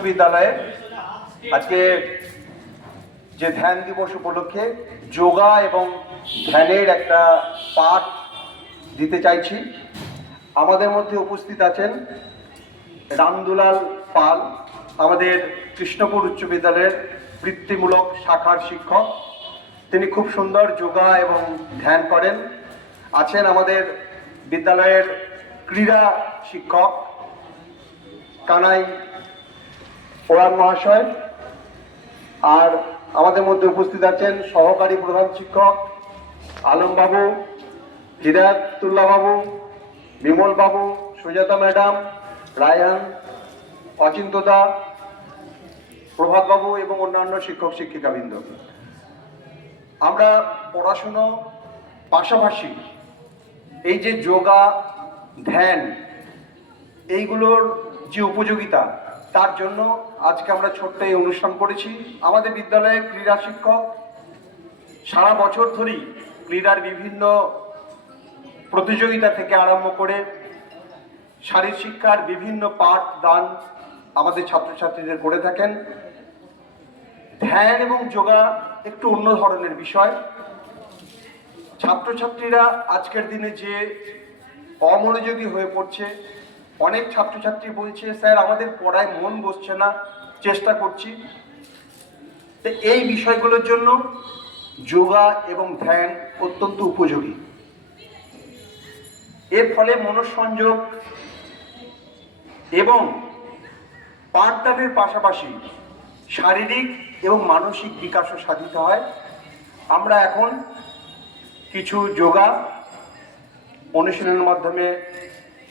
বিদ্যালয়ে আজকে যে ধ্যান দিবস উপলক্ষে যোগা এবং ধ্যানের একটা পাঠ দিতে চাইছি। আমাদের মধ্যে উপস্থিত আছেন রামদুলাল পাল, আমাদের কৃষ্ণপুর উচ্চ বিদ্যালয়ের বৃত্তিমূলক শাখার শিক্ষক। তিনি খুব সুন্দর যোগা এবং ধ্যান করেন। আছেন আমাদের বিদ্যালয়ের ক্রীড়া শিক্ষক কানাই ওরান মহাশয়। আর আমাদের মধ্যে উপস্থিত আছেন সহকারী প্রধান শিক্ষক আলমবাবু, হৃদায়তুল্লাহ বাবু, বিমল বাবু, সুজাতা ম্যাডাম, রায়হান, অচিন্তদা, প্রভাত বাবু এবং অন্যান্য শিক্ষক শিক্ষিকাবৃন্দ। আমরা পড়াশুনো পাশাপাশি এই যে যোগা ধ্যান এইগুলোর যে উপযোগিতা, তার জন্য আজকে আমরা ছোট্ট এই অনুষ্ঠান করেছি। আমাদের বিদ্যালয়ের ক্রীড়া শিক্ষক সারা বছর ধরেই ক্রীড়ার বিভিন্ন প্রতিযোগিতা থেকে আরম্ভ করে শারীর শিক্ষার বিভিন্ন পাঠ দান আমাদের ছাত্রছাত্রীদের করে থাকেন। ধ্যান এবং যোগা একটু অন্য ধরনের বিষয়। ছাত্রছাত্রীরা আজকের দিনে যে অমনোযোগী হয়ে পড়ছে, অনেক ছাত্রছাত্রী বলছে স্যার আমাদের পড়ায় মন বসছে না, চেষ্টা করছি। তো এই বিষয়গুলোর জন্য যোগা এবং ধ্যান অত্যন্ত উপযোগী। এর ফলে মনঃসংযোগ এবং পাঠদানের পাশাপাশি শারীরিক এবং মানসিক বিকাশও সাধিত হয়। আমরা এখন কিছু যোগা অনুশীলনের মাধ্যমে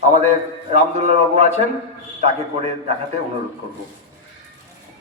আমাদের রামদুল্লাহ বাবু আছেন, তাকে করে দেখাতে অনুরোধ করব।